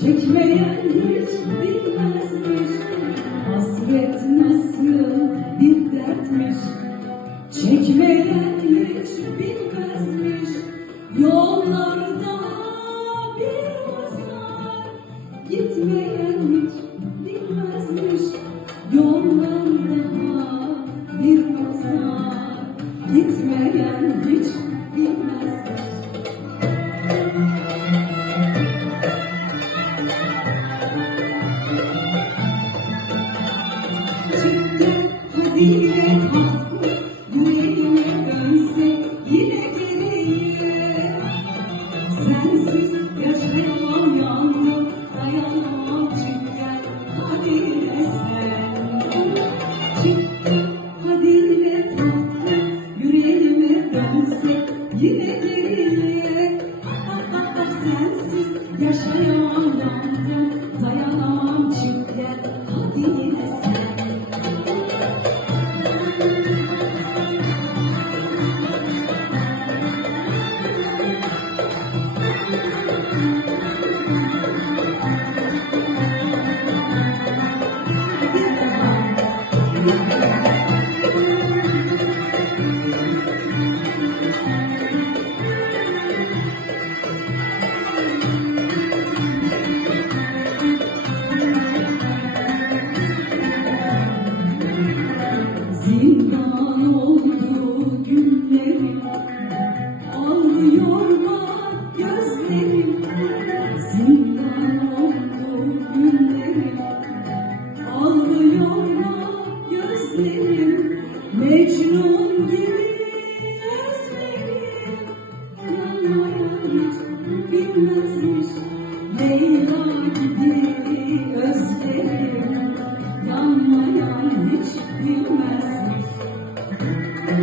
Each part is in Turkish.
Çekmeyen hiç bilmezmiş. Hasret nasıl bir dertmiş. Çekmeyen hiç bilmezmiş. Yollarda bir hasar Gitmeyen hiç sensiz yine geriye. Sensiz yaşayamam benden.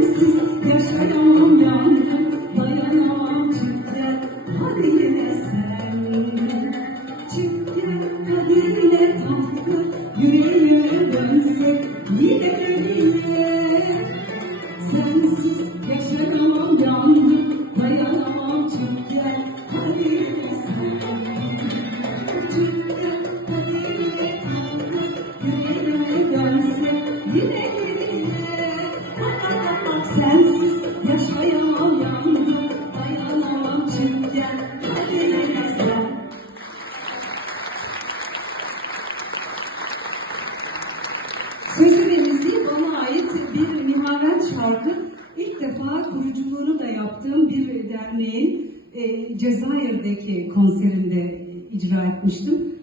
sensiz yaşayamam ya. Park'ın ilk defa kuruculuğunu da yaptığım bir derneğin e, Cezayir'deki konserinde icra etmiştim.